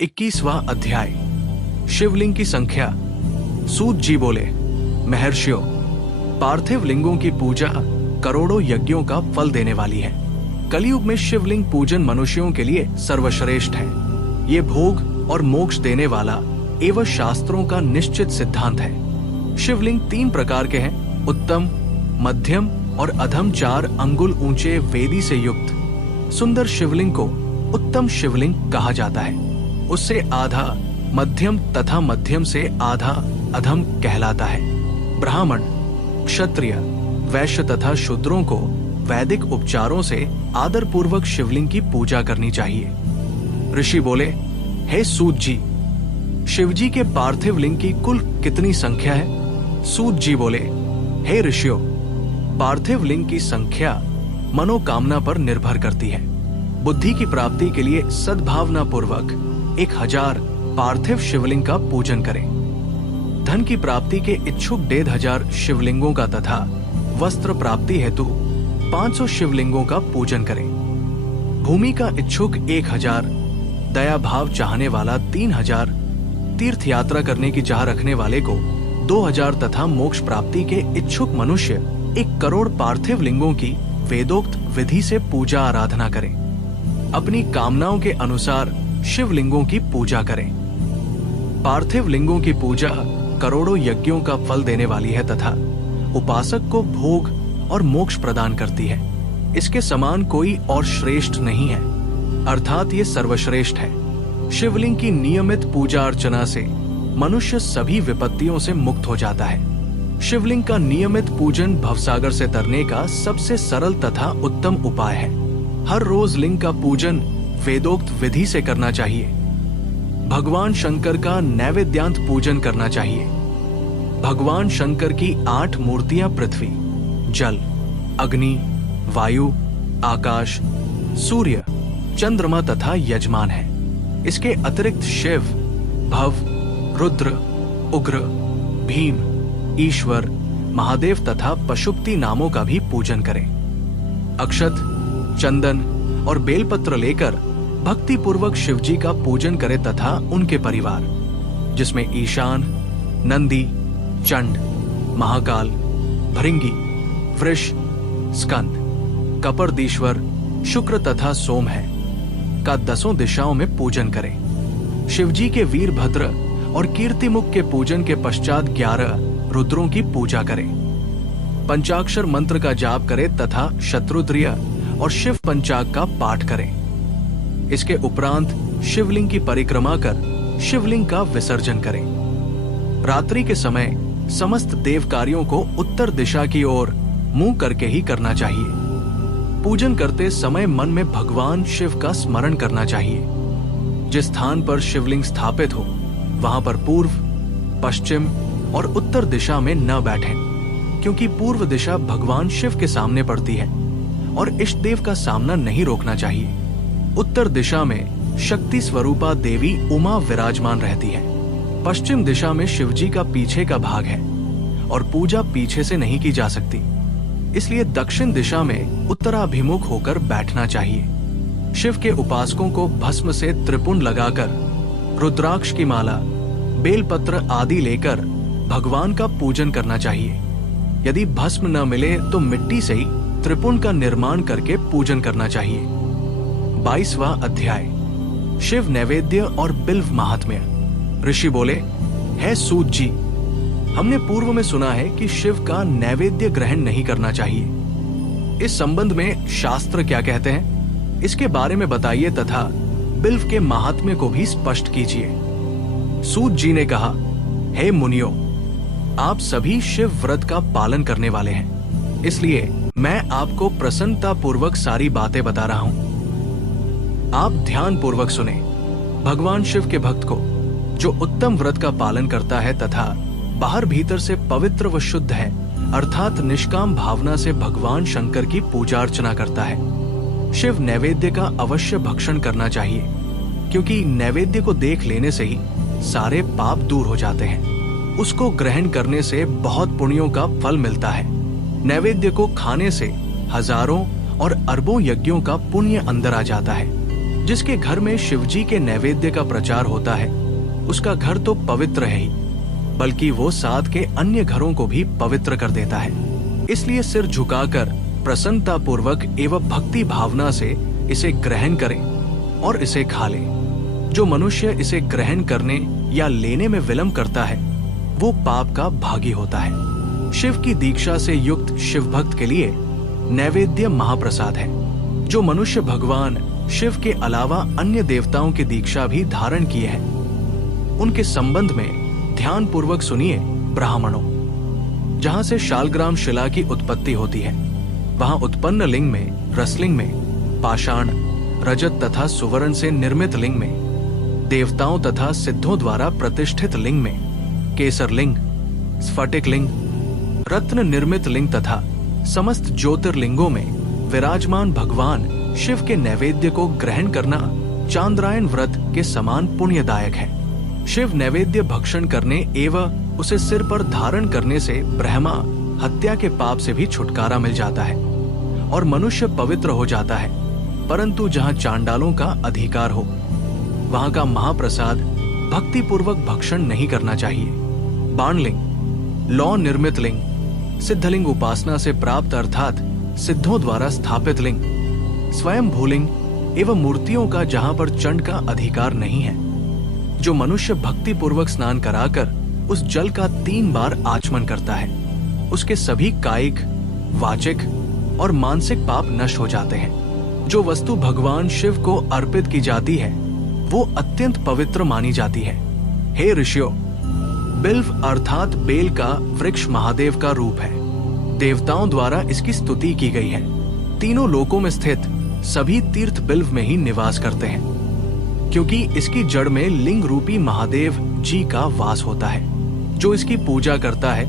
21वां अध्याय। शिवलिंग की संख्या। सूत जी बोले, महर्षियों, पार्थिव लिंगों की पूजा करोड़ों यज्ञों का फल देने वाली है। कलयुग में शिवलिंग पूजन मनुष्यों के लिए सर्वश्रेष्ठ है। ये भोग और मोक्ष देने वाला एवं शास्त्रों का निश्चित सिद्धांत है। शिवलिंग 3 प्रकार के हैं, उत्तम, मध्यम और अधम। 4 अंगुल ऊंचे वेदी से युक्त सुंदर शिवलिंग को उत्तम शिवलिंग कहा जाता है। उससे आधा मध्यम तथा मध्यम से आधा अधम कहलाता है। ब्राह्मण, क्षत्रिय, वैश्य तथा शूद्रों को वैदिक उपचारों से आदर पूर्वक शिवलिंग की पूजा करनी चाहिए। ऋषि बोले, हे सूत जी, शिवजी के पार्थिव लिंग की कुल कितनी संख्या है? सूत जी बोले, हे ऋषियों, पार्थिव लिंग की संख्या मनोकामना पर निर्भर करती है। बुद्धि की प्राप्ति के लिए सद्भावना पूर्वक 1000 पार्थिव शिवलिंग का पूजन करें। धन की प्राप्ति के इच्छुक 1500 शिवलिंगों का तथा वस्त्र प्राप्ति हेतु 500 शिवलिंगों का पूजन करें। भूमि का इच्छुक 1000, दया भाव चाहने वाला 3000, तीर्थ यात्रा करने की चाह रखने वाले को 2000 तथा मोक्ष प्राप्ति के इच्छुक मनुष्य 1 करोड़ पार्थिव लिंगों की वेदोक्त विधि से पूजा आराधना करें। अपनी कामनाओं के अनुसार शिवलिंगों की पूजा करें। पार्थिव लिंगों की पूजा करोड़ों यज्ञों का फल देने वाली है तथा उपासक को भोग और मोक्ष प्रदान करती है। इसके समान कोई और श्रेष्ठ नहीं है, अर्थात ये सर्वश्रेष्ठ है। शिवलिंग की नियमित पूजा अर्चना से मनुष्य सभी विपत्तियों से मुक्त हो जाता है। शिवलिंग का नियमित पूजन भवसागर से तरने का सबसे सरल तथा उत्तम उपाय है। हर रोज लिंग का पूजन वेदोक्त विधि से करना चाहिए। भगवान शंकर का नैवेद्यांत पूजन करना चाहिए। भगवान शंकर की 8 मूर्तियां पृथ्वी, जल, अग्नि, वायु, आकाश, सूर्य, चंद्रमा तथा यजमान है। इसके अतिरिक्त शिव, भव, रुद्र, उग्र, भीम, ईश्वर, महादेव तथा पशुपति नामों का भी पूजन करें। अक्षत, चंदन और बेलपत्र लेकर भक्ति पूर्वक शिवजी का पूजन करें तथा उनके परिवार, जिसमें ईशान, नंदी, चंड, महाकाल, भृंगी, वृष, स्कंद, कपर्दीश्वर, शुक्र तथा सोम है, का 10 दिशाओं में पूजन करें। शिवजी के वीरभद्र और कीर्तिमुख के पूजन के पश्चात 11 रुद्रों की पूजा करें। पंचाक्षर मंत्र का जाप करें तथा शत्रुद्रिय और शिव पंचाग का पाठ करें। इसके उपरांत शिवलिंग की परिक्रमा कर शिवलिंग का विसर्जन करें। रात्रि के समय समस्त देव कार्यों को उत्तर दिशा की ओर मुंह करके ही करना चाहिए। पूजन करते समय मन में भगवान शिव का स्मरण करना चाहिए। जिस स्थान पर शिवलिंग स्थापित हो वहां पर पूर्व, पश्चिम और उत्तर दिशा में न बैठें, क्योंकि पूर्व दिशा भगवान शिव के सामने पड़ती है और इष्ट देव का सामना नहीं रोकना चाहिए। उत्तर दिशा में शक्ति स्वरूपा देवी उमा विराजमान रहती है। पश्चिम दिशा में शिवजी का पीछे का भाग है और पूजा पीछे से नहीं की जा सकती, इसलिए दक्षिण दिशा में उत्तराभिमुख होकर बैठना चाहिए। शिव के उपासकों को भस्म से त्रिपुंड लगाकर, रुद्राक्ष की माला, बेलपत्र आदि लेकर भगवान का पूजन करना चाहिए। यदि भस्म न मिले तो मिट्टी से ही त्रिपुंड का निर्माण करके पूजन करना चाहिए। 22वां अध्याय। शिव नैवेद्य और बिल्व महात्म्य। ऋषि बोले, हे सूत जी, हमने पूर्व में सुना है कि शिव का नैवेद्य ग्रहण नहीं करना चाहिए। इस संबंध में शास्त्र क्या कहते हैं, इसके बारे में बताइए तथा बिल्व के महात्म्य को भी स्पष्ट कीजिए। सूत जी ने कहा, हे मुनियों, आप सभी शिव व्रत का पालन करने वाले हैं, इसलिए मैं आपको प्रसन्नता पूर्वक सारी बातें बता रहा हूं। आप ध्यान पूर्वक सुने। भगवान शिव के भक्त को जो उत्तम व्रत का पालन करता है तथा बाहर भीतर से पवित्र व शुद्ध है, अर्थात निष्काम भावना से भगवान शंकर की पूजा अर्चना करता है, शिव नैवेद्य का अवश्य भक्षण करना चाहिए, क्योंकि नैवेद्य को देख लेने से ही सारे पाप दूर हो जाते हैं। उसको ग्रहण करने से बहुत पुण्यों का फल मिलता है। नैवेद्य को खाने से हजारों और अरबों यज्ञों का पुण्य अंदर आ जाता है। जिसके घर में शिवजी के नैवेद्य का प्रचार होता है उसका घर तो पवित्र है ही, बल्कि वो साथ के अन्य घरों को भी पवित्र कर देता है। इसलिए सिर झुकाकर प्रसन्नता पूर्वक एवं भक्ति भावना से इसे ग्रहण करें और इसे खा लें। जो मनुष्य इसे ग्रहण करने या लेने में विलंब करता है वो पाप का भागी होता है। शिव की दीक्षा से युक्त शिव भक्त के लिए नैवेद्य महाप्रसाद है। जो मनुष्य भगवान शिव के अलावा अन्य देवताओं की दीक्षा भी धारण किए हैं उनके संबंध में ध्यान पूर्वक सुनिए। ब्राह्मणों, जहां से शालग्राम शिला की उत्पत्ति होती है वहां उत्पन्न लिंग में, रसलिंग में, पाषाण, रजत तथा सुवर्ण से निर्मित लिंग में, देवताओं तथा सिद्धों द्वारा प्रतिष्ठित लिंग में, केसर लिंग, स्फटिक लिंग, रत्न निर्मित लिंग तथा समस्त ज्योतिर्लिंगों में विराजमान भगवान शिव के नैवेद्य को ग्रहण करना चांद्रायन व्रत के समान पुण्यदायक है। शिव नैवेद्य भक्षण करने एवं उसे सिर पर धारण करने से ब्रह्मा हत्या के पाप से भी छुटकारा मिल जाता है और मनुष्य पवित्र हो जाता है। परंतु जहाँ चांडालों का अधिकार हो वहाँ का महाप्रसाद भक्ति पूर्वक भक्षण नहीं करना चाहिए। बाणलिंग, लौ निर्मित लिंग, सिद्धलिंग उपासना से प्राप्त अर्थात सिद्धों द्वारा स्थापित लिंग, स्वयं भूलिंग एवं मूर्तियों का जहां पर चंड का अधिकार नहीं है। जो मनुष्य भक्ति पूर्वक स्नान कराकर उस जल का 3 बार आचमन करता है उसके सभी कायिक, वाचिक और मानसिक पाप नष्ट हो जाते हैं। जो वस्तु भगवान शिव को अर्पित की जाती है वो अत्यंत पवित्र मानी जाती है। हे ऋषियों, बिल्व अर्थात बेल का वृक्ष महादेव का रूप है। देवताओं द्वारा इसकी स्तुति की गई है। तीनों लोकों में स्थित सभी तीर्थ बिल्व में ही निवास करते हैं क्योंकि इसकी जड़ में लिंग रूपी महादेव जी का वास होता है। जो इसकी पूजा करता है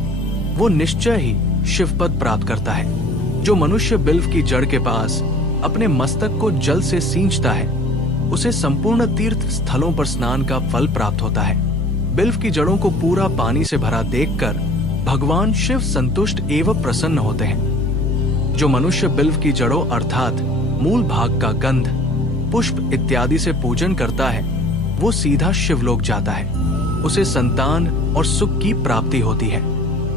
वो निश्चय ही शिव पद प्राप्त करता है। जो मनुष्य बिल्व की जड़ के पास अपने मस्तक को जल से सींचता है उसे संपूर्ण तीर्थ स्थलों पर स्नान का फल प्राप्त होता है। बिल्व की जड़ों को पूरा पानी से भरा देखकर भगवान शिव संतुष्ट एवं प्रसन्न होते हैं। जो मनुष्य बिल्व की जड़ों अर्थात मूल भाग का गंध, पुष्प इत्यादि से पूजन करता है वो सीधा शिवलोक जाता है। उसे संतान और सुख की प्राप्ति होती है।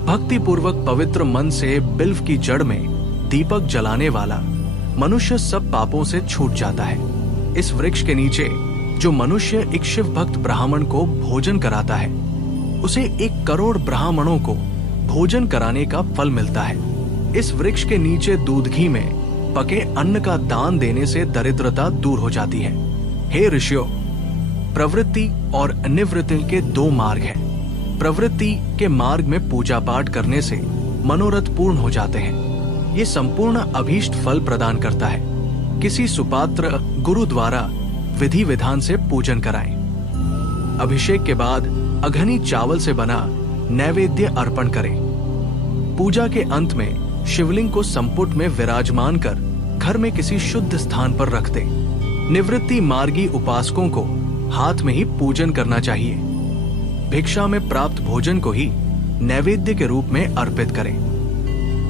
भक्ति पूर्वक पवित्र मन से बिल्व की जड़ में दीपक जलाने वाला मनुष्य सब पापों से छूट जाता है। इस वृक्ष के नीचे जो मनुष्य एक शिव भक्त ब्राह्मण को भोजन कराता है उसे 1 करोड़ ब्राह्मणों को भोजन कराने का फल मिलता है। इस वृक्ष के नीचे दूध घी में पके अन्न का दान देने से दरिद्रता दूर हो जाती है। हे ऋषियों, प्रवृत्ति और निवृत्ति के 2 मार्ग हैं। प्रवृत्ति के मार्ग में पूजा पाठ करने से मनोरथ पूर्ण हो जाते हैं। ये संपूर्ण अभीष्ट फल प्रदान करता है। किसी सुपात्र गुरु द्वारा विधि विधान से पूजन कराएं। अभिषेक के बाद अघनी चावल से बना नैवेद्य अर्पण करें। पूजा के अंत में शिवलिंग को संपुट में विराजमान कर घर में किसी शुद्ध स्थान पर रख दें। निवृत्ति मार्गी उपासकों को हाथ में ही पूजन करना चाहिए। भिक्षा में प्राप्त भोजन को ही नैवेद्य के रूप में अर्पित करें।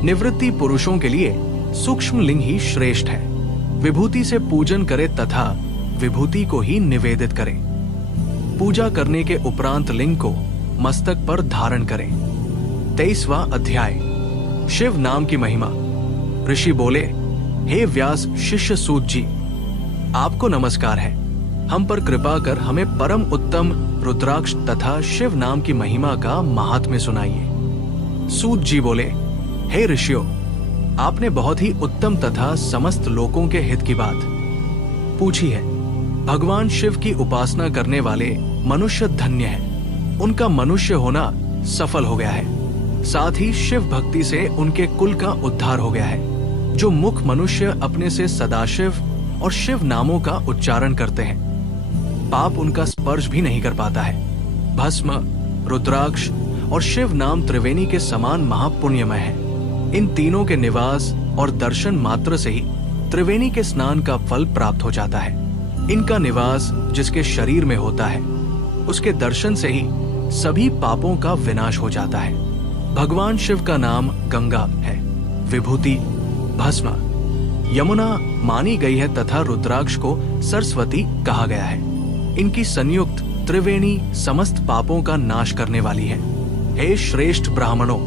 निवृत्ति पुरुषों के लिए सूक्ष्म लिंग ही श्रेष्ठ है। विभूति से पूजन करें तथा विभूति को ही निवेदित करें। पूजा करने के उपरांत लिंग को मस्तक पर धारण करें। 23वां अध्याय, शिव नाम की महिमा। ऋषि बोले, हे व्यास शिष्य सूत जी, आपको नमस्कार है। हम पर कृपा कर हमें परम उत्तम रुद्राक्ष तथा शिव नाम की महिमा का महात्म्य सुनाइए। सूत जी बोले, हे ऋषियों, आपने बहुत ही उत्तम तथा समस्त लोकों के हित की बात पूछी है। भगवान शिव की उपासना करने वाले मनुष्य धन्य हैं। उनका मनुष्य होना सफल हो गया है। साथ ही शिव भक्ति से उनके कुल का उद्धार हो गया है। जो मुख मनुष्य अपने से सदाशिव और शिव नामों का उच्चारण करते हैं, पाप उनका स्पर्श भी नहीं कर पाता है। भस्म, रुद्राक्ष और शिव नाम त्रिवेणी के समान महापुण्यमय है। इन तीनों के निवास और दर्शन मात्र से ही त्रिवेणी के स्नान का फल प्राप्त हो जाता है। इनका निवास जिसके शरीर में होता है उसके दर्शन से ही सभी पापों का विनाश हो जाता है। भगवान शिव का नाम गंगा है। विभूति, भस्म यमुना मानी गई है तथा रुद्राक्ष को सरस्वती कहा गया है। इनकी संयुक्त त्रिवेणी समस्त पापों का नाश करने वाली है। हे श्रेष्ठ ब्राह्मणों,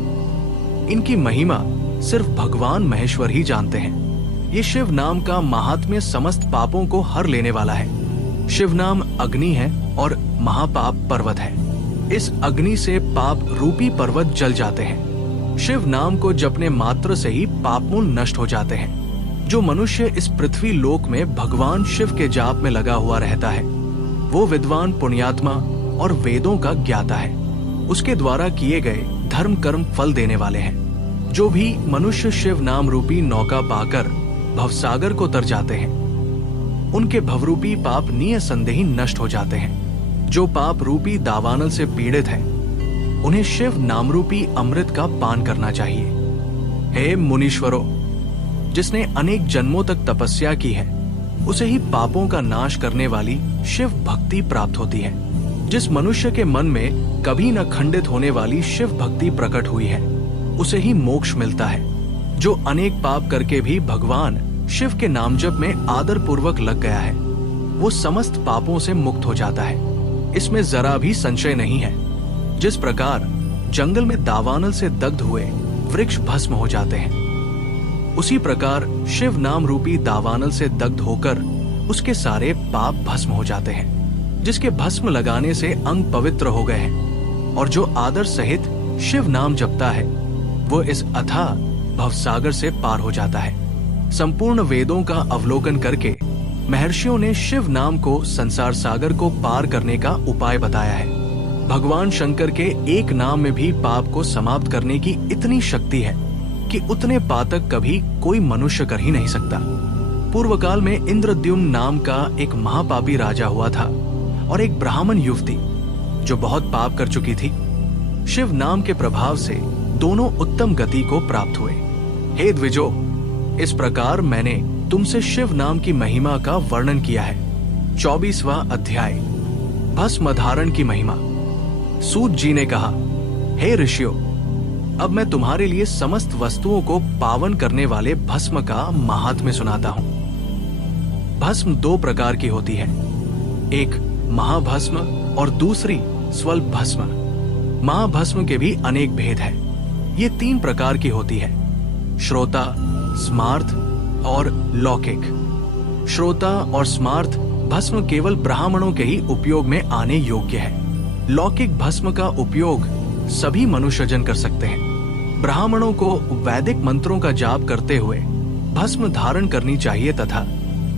इनकी महिमा सिर्फ भगवान महेश्वर ही जानते हैं। ये शिव नाम का महात्म्य समस्त पापों को हर लेने वाला है। शिव नाम अग्नि है और महापाप पर्वत है। इस अग्नि से पाप रूपी पर्वत जल जाते हैं। शिव नाम को जपने मात्र से ही पापमूल नष्ट हो जाते हैं। जो मनुष्य इस पृथ्वी लोक में भगवान शिव के जाप में लगा हुआ रहता है, वो विद्वान पुण्यात्मा और वेदों का ज्ञाता है। उसके द्वारा किए गए धर्म कर्म फल देने वाले हैं। जो भी मनुष्य शिव नाम रूपी नौका पाकर भवसागर को तर जाते हैं, उनके भवरूपी पाप निसंदेही नष्ट हो जाते हैं। जो पाप रूपी दावानल से पीड़ित है, उन्हें शिव नाम रूपी अमृत का पान करना चाहिए। हे मुनीश्वरों, जिसने अनेक जन्मों तक तपस्या की है, उसे ही पापों का नाश करने वाली शिव भक्ति प्राप्त होती है। जिस मनुष्य के मन में कभी न खंडित होने वाली शिव भक्ति प्रकट हुई है, उसे ही मोक्ष मिलता है। जो अनेक पाप करके भी भगवान शिव के नाम जप में आदर पूर्वक लग गया है, वो समस्त पापों से मुक्त हो जाता है। इसमें जरा भी संशय नहीं है। जिस प्रकार जंगल में दावानल से दग्ध हुए वृक्ष भस्म हो जाते हैं, उसी प्रकार शिव नाम रूपी दावानल से दग्ध होकर उसके सारे पाप भस्म हो जाते हैं। जिसके भस्म लगाने से अंग पवित्र हो गए हैं और जो आदर सहित शिव नाम जपता है, वो इस अथाह भवसागर से पार हो जाता है। संपूर्ण वेदों का अवलोकन करके महर्षियों ने शिव नाम को संसार सागर को पार करने का उपाय बताया है। भगवान शंकर के एक नाम में भी पाप को समाप्त करने की इतनी शक्ति है कि उतने पातक कभी कोई मनुष्य कर ही नहीं सकता। पूर्व काल में इंद्रद्युम्न नाम का एक महापापी राजा हुआ था और एक ब्राह्मण युवती जो बहुत पाप कर चुकी थी। शिव नाम के प्रभाव से दोनों उत्तम गति को प्राप्त हुए। हे द्विजो, इस प्रकार मैंने तुमसे शिव नाम की महिमा का वर्णन किया है। 24वां अध्याय, भस्म धारण की महिमा। सूत जी ने कहा, हे ऋषियों, अब मैं तुम्हारे लिए समस्त वस्तुओं को पावन करने वाले भस्म का महात्म्य सुनाता हूँ। भस्म दो प्रकार की होती है, एक महाभस्म और दूसरी स्वल्प भस्म। महाभस्म के भी अनेक भेद है। ये 3 प्रकार की होती है, श्रोता, स्मार्त और लौकिक। श्रोता और स्मार्त भस्म केवल ब्राह्मणों के ही उपयोग में आने योग्य है। लौकिक भस्म का उपयोग सभी मनुष्यजन कर सकते हैं। ब्राह्मणों को वैदिक मंत्रों का जाप करते हुए भस्म धारण करनी चाहिए तथा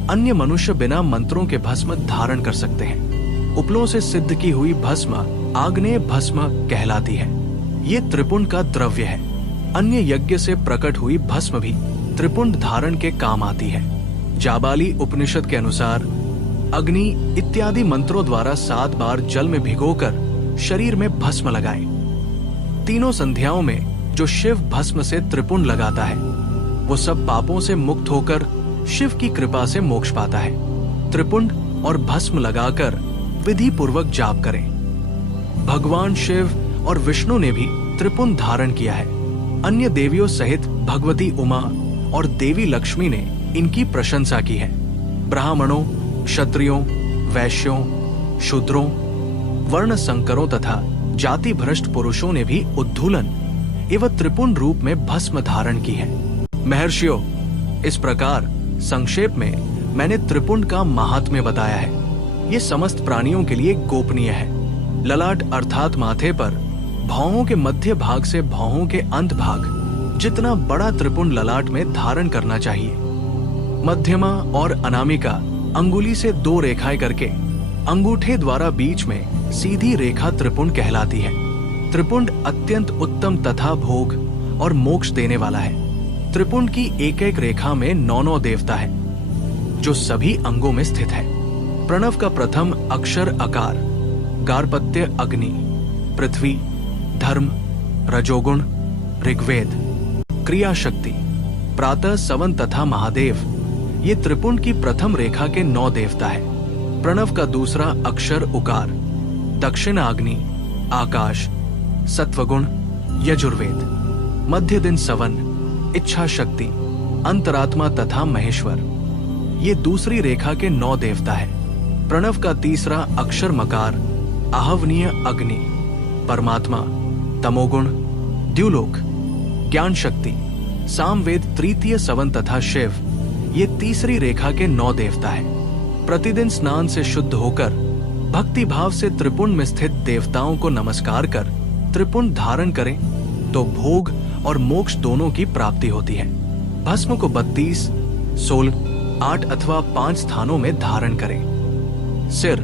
अन्य मनुष्य बिना मंत्रों के भस्म धारण कर सकते हैं। उपलों से सिद्ध की हुई भस्म आग्नेय भस्म कहलाती है। ये त्रिपुंड का द्रव्य है। अन्य यज्ञ से प्रकट हुई भस्म भी त्रिपुंड धारण के काम आती है। जाबाली उपनिषद के अनुसार अग्नि इत्यादि मंत्रों द्वारा 7 बार जल में भिगोकर शरीर में भस्म लगाएं। तीनों संध्याओं में जो शिव भस्म से त्रिपुंड लगाता है, वो सब पापों से मुक्त होकर शिव की कृपा से मोक्ष पाता है। त्रिपुंड और भस्म लगाकर विधि पूर्वक जाप करें। भगवान शिव और विष्णु ने भी त्रिपुंड धारण किया है। अन्य देवियों सहित भगवती उमा और देवी लक्ष्मी ने इनकी प्रशंसा की है। ब्राह्मणों, क्षत्रियों, वैश्यों, शूद्रों, वर्ण संकरों तथा जाति भ्रष्ट पुरुषों ने भी उद्धूलन एवं त्रिपुंड रूप में भस्म धारण की है। महर्षियों, इस प्रकार संक्षेप में मैंने त्रिपुंड का महात्म्य बताया है। ये समस्त प्राणियों के लिए गोपनीय है। ललाट अर्थात माथे पर भौहों के मध्य भाग से भौहों के अंत भाग जितना बड़ा त्रिपुंड ललाट में धारण करना चाहिए। मध्यमा और अनामिका अंगुली से 2 रेखाएं करके अंगूठे द्वारा बीच में सीधी रेखा त्रिपुंड कहलाती है। त्रिपुंड अत्यंत उत्तम तथा भोग और मोक्ष देने वाला है। त्रिपुंड की एक एक रेखा में 9 देवता है जो सभी अंगों में स्थित है। प्रणव का प्रथम अक्षर अकार, गार्हपत्य अग्नि, पृथ्वी, धर्म, रजोगुण, ऋग्वेद, क्रिया शक्ति, प्रातः सवन तथा महादेव, ये त्रिपुंड की प्रथम रेखा के 9 देवता है। प्रणव का दूसरा अक्षर उकार, दक्षिण अग्नि, आकाश, सत्वगुण, यजुर्वेद, मध्य दिन सवन, इच्छा शक्ति, अंतरात्मा तथा महेश्वर। ये दूसरी रेखा के 9 देवता है। प्रणव का तीसरा अक्षर मकार, आहवनीय अग्नि, परमात्मा, तमोगुण, द्युलोक, ज्ञान शक्ति, सामवेद तृतीय सवन तथा शिव, ये तीसरी रेखा के 9 देवता है। प्रतिदिन स्नान से शुद्ध होकर भक्ति भाव से त्रिपुंड में स्थित देवताओं को नमस्कार कर त्रिपुंड धारण करें तो भोग और मोक्ष दोनों की प्राप्ति होती है। भस्म को 32, 16, 8 अथवा 5 स्थानों में धारण करें। सिर,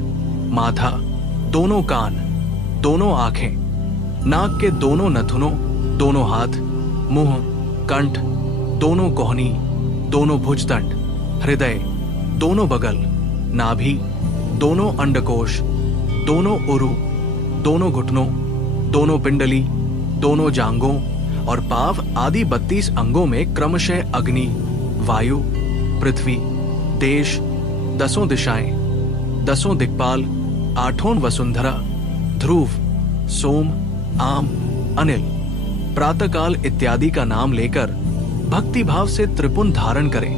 माथा, दोनों कान, दोनों आंखें, नाक के दोनों नथुनों, दोनों हाथ, मुंह, कंठ, दोनों कोहनी, दोनों भुजदंड, हृदय, दोनों बगल, नाभि, दोनों अंडकोश, दोनों उरु, दोनों घुटनों, दोनों पिंडली, दोनों जांघों और पाव आदि 32 अंगों में क्रमशः अग्नि, वायु, पृथ्वी, देश, 10 दिशाएं, 10 दिक्पाल, 8 वसुंधरा, ध्रुव, सोम, आम, अनिल, प्रातःकाल इत्यादि का नाम लेकर भक्ति भाव से त्रिपुंड धारण करें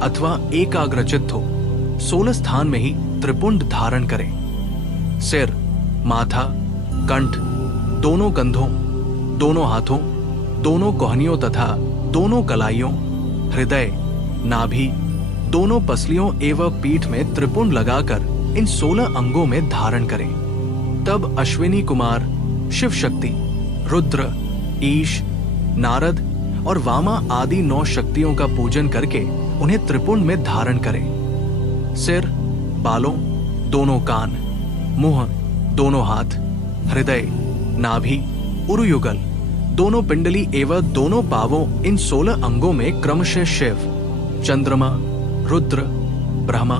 अथवा एकाग्रचित्त हो 16 स्थान में ही त्रिपुंड धारण करें। सिर, माथा, कंठ, दोनों कंधों, दोनों हाथों, दोनों कोहनियों तथा दोनों कलाइयों, हृदय, नाभि, दोनों पसलियों एवं पीठ में त्रिपुंड लगाकर इन 16 अंगों में धारण करें। तब अश्विनी कुमार, शिव शक्ति, रुद्र, ईश, नारद और वामा आदि 9 शक्तियों का पूजन करके उन्हें त्रिपुंड में धारण करें। सिर, बालों, दोनों कान, मुंह, दोनों हाथ, हृदय, नाभि, उरुयुगल, दोनों पिंडली एवं दोनों पावों, इन 16 अंगों में क्रमशः शिव, चंद्रमा, रुद्र, ब्रह्मा,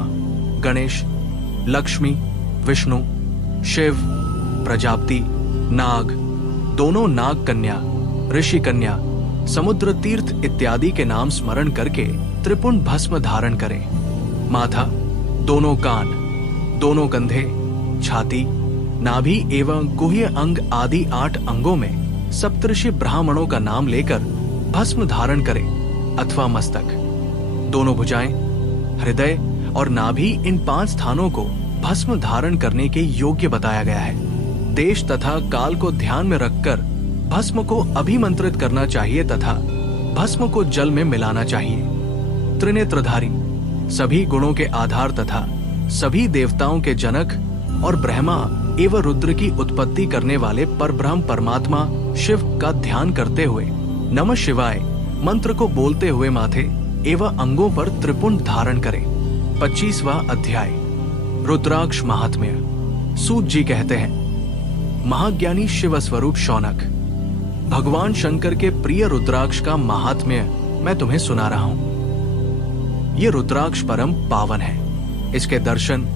गणेश, लक्ष्मी, विष्णु, शिव, प्रजापति, नाग, दोनों नाग कन्या, ऋषि कन्या, समुद्र तीर्थ इत्यादि के नाम स्मरण करके त्रिपुंड भस्म धारण करें। माथा, दोनों कान, दोनों कंधे, छाती, नाभि एवं गुह्य अंग आदि 8 अंगों में सप्तऋषि ब्राह्मणों का नाम लेकर भस्म धारण करें अथवा मस्तक, दोनों भुजाएं, हृदय और नाभि, इन 5 स्थानों को भस्म धारण करने के योग्य बताया गया है। देश तथा काल को ध्यान में रखकर भस्म को अभिमंत्रित करना चाहिए तथा भस्म को जल में मिलाना चाहिए। त्रिनेत्रधारी, सभी गुणों के आधार तथा सभी देवताओं के जनक और ब्रह्मा एवं रुद्र की उत्पत्ति करने वाले परब्रह्म परमात्मा शिव का ध्यान करते हुए नमः शिवाय मंत्र को बोलते हुए माथे एवं अंगों पर त्रिपुंड धारण करें। 25वां अध्याय, रुद्राक्ष महात्म्य। सूत जी कहते हैं, महाज्ञानी शिव स्वरूप शौनक, भगवान शंकर के प्रिय रुद्राक्ष का महात्म्य मैं तुम्हें सुना रहा हूं। ये रुद्राक्ष परम पावन है। इसके दर्शन,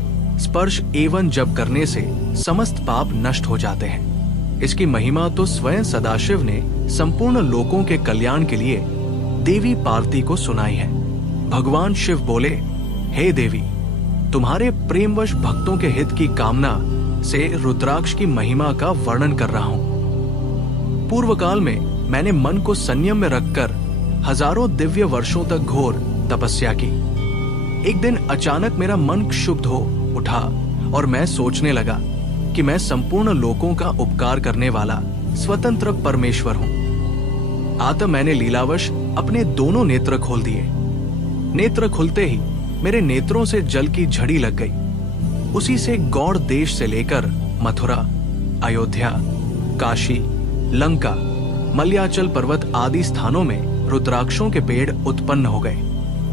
स्पर्श एवं जप करने से समस्त पाप नष्ट हो जाते हैं। इसकी महिमा तो स्वयं सदाशिव ने संपूर्ण लोकों के कल्याण के लिए देवी पार्वती को सुनाई है। भगवान शिव बोले, हे देवी, तुम्हारे प्रेमवश भक्तों के हित की कामना से रुद्राक्ष की महिमा का वर्णन कर रहा हूं। पूर्व काल में मैंने मन को संयम में रखकर हजारों दिव्य वर्षों तक घोर तपस्या की। एक दिन अचानक मेरा मन क्षुब्ध हो उठा और मैं सोचने लगा कि मैं संपूर्ण लोकों का उपकार करने वाला स्वतंत्र परमेश्वर हूं। अतः मैंने लीलावश अपने दोनों नेत्र खोल दिए। नेत्र खुलते ही मेरे नेत्रों से जल की झड़ी लग गई। उसी से गौड़ देश से लेकर मथुरा, अयोध्या, काशी, लंका, मलयाचल पर्वत आदि स्थानों में रुद्राक्षों के पेड़ उत्पन्न हो गए।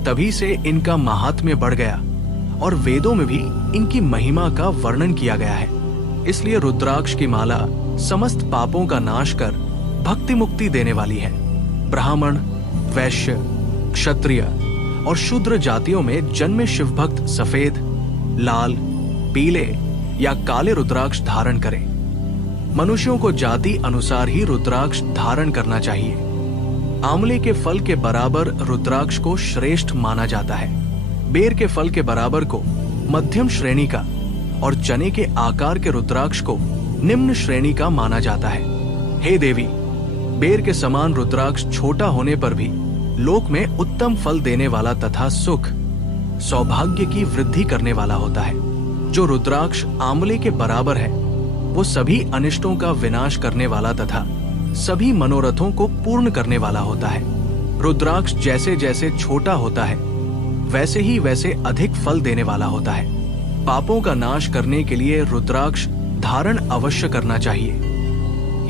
तभी से इनका महात्म्य बढ़ गया और वेदों में भी इनकी महिमा का वर्णन किया गया है। इसलिए रुद्राक्ष की माला समस्त पापों का नाश कर भक्ति मुक्ति देने वाली है। ब्राह्मण, वैश्य, क्षत्रिय और शूद्र जातियों में जन्मे शिव भक्त सफेद, लाल, पीले या काले रुद्राक्ष धारण करें। मनुष्यों को जाति अनुसार ही रुद्राक्ष धारण करना चाहिए। आंवले के फल के बराबर रुद्राक्ष को श्रेष्ठ माना जाता है। बेर के फल के बराबर को मध्यम श्रेणी का और चने के आकार के रुद्राक्ष को निम्न श्रेणी का माना जाता है। हे देवी, बेर के समान रुद्राक्ष छोटा होने पर भी लोक में उत्तम फल देने वाला तथा सुख सौभाग्य की वृद्धि करने वाला होता है। जो रुद्राक्ष आंवले के बराबर है वो सभी अनिष्टों का विनाश करने वाला तथा सभी मनोरथों को पूर्ण करने वाला होता है। रुद्राक्ष जैसे जैसे छोटा होता है वैसे ही वैसे अधिक फल देने वाला होता है। पापों का नाश करने के लिए रुद्राक्ष धारण अवश्य करना चाहिए।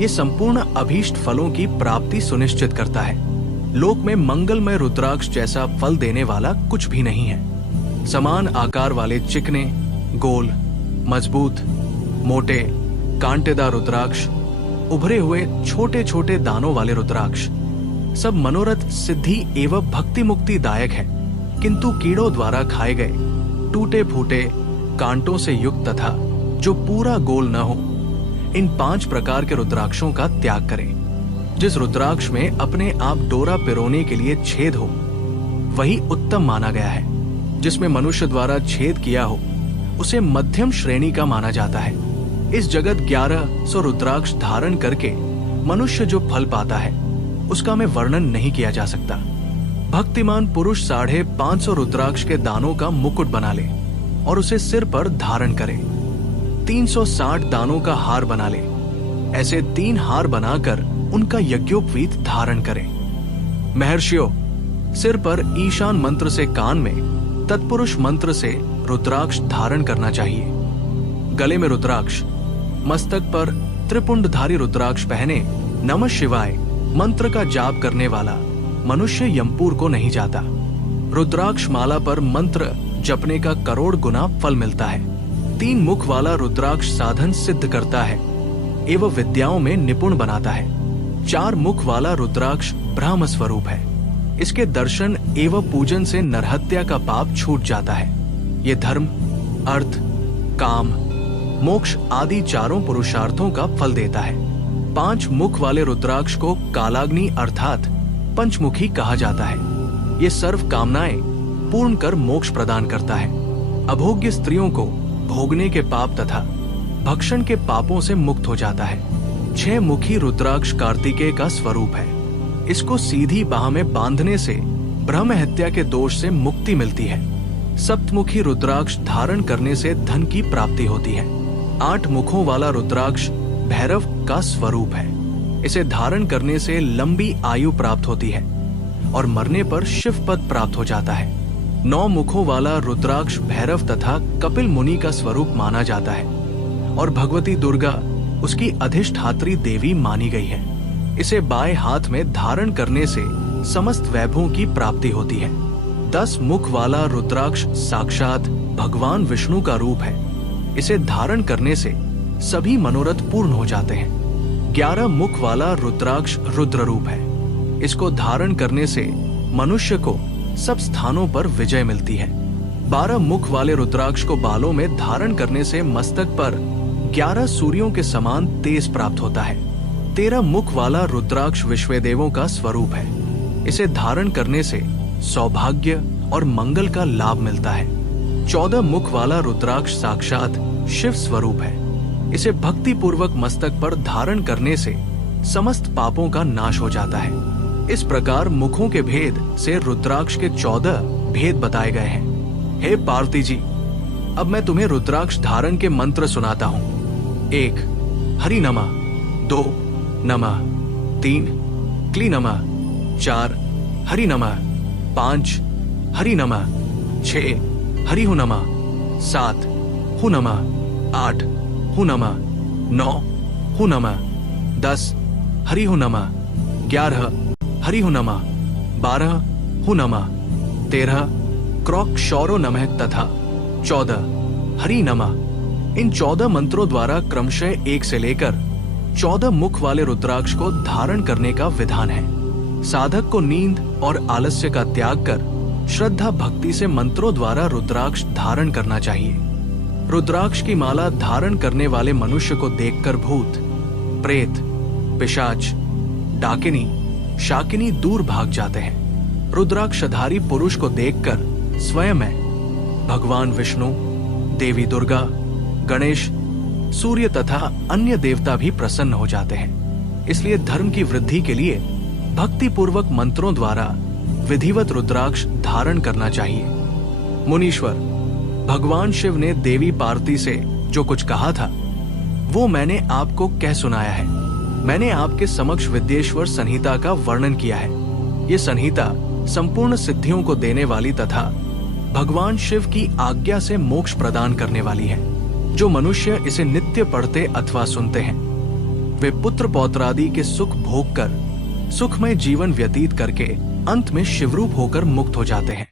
ये संपूर्ण अभीष्ट फलों की प्राप्ति सुनिश्चित करता है। लोक में मंगलमय रुद्राक्ष जैसा फल देने वाला कुछ भी नहीं है। समान आकार वाले चिकने, गोल, मजबूत, मोटे, कांटेदार रुद्राक्ष, उभरे हुए छोटे छोटे दानों वाले रुद्राक्ष सब मनोरथ सिद्धि एवं भक्ति मुक्ति दायक है, किंतु कीड़ों द्वारा खाए गए टूटे फूटे कांटों से युक्त तथा जो पूरा गोल न हो, इन 5 प्रकार के रुद्राक्षों का त्याग करें। जिस रुद्राक्ष में अपने आप डोरा पिरोने के लिए छेद हो वही उत्तम माना गया है। जिसमें मनुष्य द्वारा छेद किया हो उसे मध्यम श्रेणी का माना जाता है। इस जगत 1100 रुद्राक्ष धारण करके मनुष्य जो फल पाता है उसका में वर्णन नहीं किया जा सकता। भक्तिमान पुरुष 550 रुद्राक्ष के दानों का मुकुट बना ले और उसे सिर पर धारण करे। 360 दानों का हार बना ले, ऐसे 3 हार बनाकर उनका यज्ञोपवीत धारण करें। महर्षियों, सिर पर ईशान मंत्र से कान में तत्पुरुष मंत्र से रुद्राक्ष धारण करना चाहिए। गले में रुद्राक्ष, मस्तक पर त्रिपुंडधारी रुद्राक्ष पहने नमः शिवाय मंत्र का जाप करने वाला मनुष्य यमपुर को नहीं जाता। रुद्राक्ष माला पर मंत्र जपने का करोड़ गुना फल मिलता है। 3 मुख वाला रुद्राक्ष साधन सिद्ध करता है एवं विद्याओं में निपुण बनाता है। 4 मुख वाला रुद्राक्ष ब्रह्म स्वरूप है। इसके दर्शन एवं पूजन से नरहत्या का पाप छूट जाता है। ये धर्म, अर्थ, काम, मोक्ष आदि 4 पुरुषार्थों का फल देता है। 5 मुख वाले रुद्राक्ष को कालाग्नि अर्थात पंचमुखी कहा जाता है। ये सर्व कामनाएं पूर्ण कर मोक्ष प्रदान करता है। अभोग्य स्त्रियों को भोगने के पाप तथा भक्षण के पापों से मुक्त हो जाता है। 6 मुखी रुद्राक्ष कार्तिकेय का स्वरूप है। इसको सीधी बाह में बांधने से ब्रह्म हत्या के दोष से मुक्ति मिलती है। 7 रुद्राक्ष धारण करने से धन की प्राप्ति होती है। 8 मुखों वाला रुद्राक्ष भैरव का स्वरूप है। इसे धारण करने से लंबी आयु प्राप्त होती है और मरने पर शिव पद प्राप्त हो जाता है। 9 मुखों वाला रुद्राक्ष भैरव तथा कपिल मुनि का स्वरूप माना जाता है और भगवती दुर्गा उसकी अधिष्ठात्री देवी मानी गई है। इसे बाएं हाथ में धारण करने से समस्त वैभवों की प्राप्ति होती है। 10 मुख वाला रुद्राक्ष साक्षात भगवान विष्णु का रूप है। इसे धारण करने से सभी मनोरथ पूर्ण हो जाते हैं। 11 मुख वाला रुद्राक्ष रुद्र रूप है। इसको धारण करने से मनुष्य को सब स्थानों पर विजय मिलती है। 12 मुख वाले रुद्राक्ष को बालों में धारण करने से मस्तक पर 11 सूर्यों के समान तेज प्राप्त होता है। 13 मुख वाला रुद्राक्ष विश्वदेवों का स्वरूप है। इसे धारण करने से सौभाग्य और मंगल का लाभ मिलता है। 14 मुख वाला रुद्राक्ष साक्षात शिव स्वरूप है। इसे भक्ति पूर्वक मस्तक पर धारण करने से समस्त पापों का नाश हो जाता है। इस प्रकार मुखों के भेद से रुद्राक्ष के 14 भेद बताए गए हैं। हे पार्वती जी, अब मैं तुम्हें रुद्राक्ष धारण के मंत्र सुनाता हूँ। 1 हरि नमः, 2 नमः, 3 क्ली नमः, 4 हरि नमः, 5 हरि नमः, 6 हरि हु नमः, 7 हु नमः, 8 हु नमः, 9 हु नमः, 10 हरि हु नमः, 11 हरि हु नमः, 12 हु नमः, 13 क्रौक शौरो नमः तथा 14 हरि नमः। इन 14 मंत्रों द्वारा क्रमशः 1 से लेकर 14 मुख वाले रुद्राक्ष को धारण करने का विधान है। साधक को नींद और आलस्य का त्याग कर श्रद्धा भक्ति से मंत्रों द्वारा रुद्राक्ष धारण करना चाहिए। रुद्राक्ष की माला धारण करने वाले मनुष्य को देखकर भूत, प्रेत, पिशाच, डाकिनी, शाकिनी दूर भाग जाते हैं। रुद्राक्षधारी पुरुष को देखकर स्वयं भगवान विष्णु, देवी दुर्गा, गणेश, सूर्य तथा अन्य देवता भी प्रसन्न हो जाते हैं। इसलिए धर्म की वृद्धि के लिए भक्ति पूर्वक मंत्रों द्वारा विधिवत रुद्राक्ष धारण करना चाहिए। मुनीश्वर, भगवान शिव ने देवी पार्वती से जो कुछ कहा था वो मैंने आपको कह सुनाया है। मैंने आपके समक्ष विद्येश्वर संहिता का वर्णन किया है। ये संहिता संपूर्ण सिद्धियों को देने वाली तथा भगवान शिव की आज्ञा से मोक्ष प्रदान करने वाली है। जो मनुष्य इसे नित्य पढ़ते अथवा सुनते हैं वे पुत्र पौत्रादि के सुख भोग कर सुखमय जीवन व्यतीत करके अंत में शिवरूप होकर मुक्त हो जाते हैं।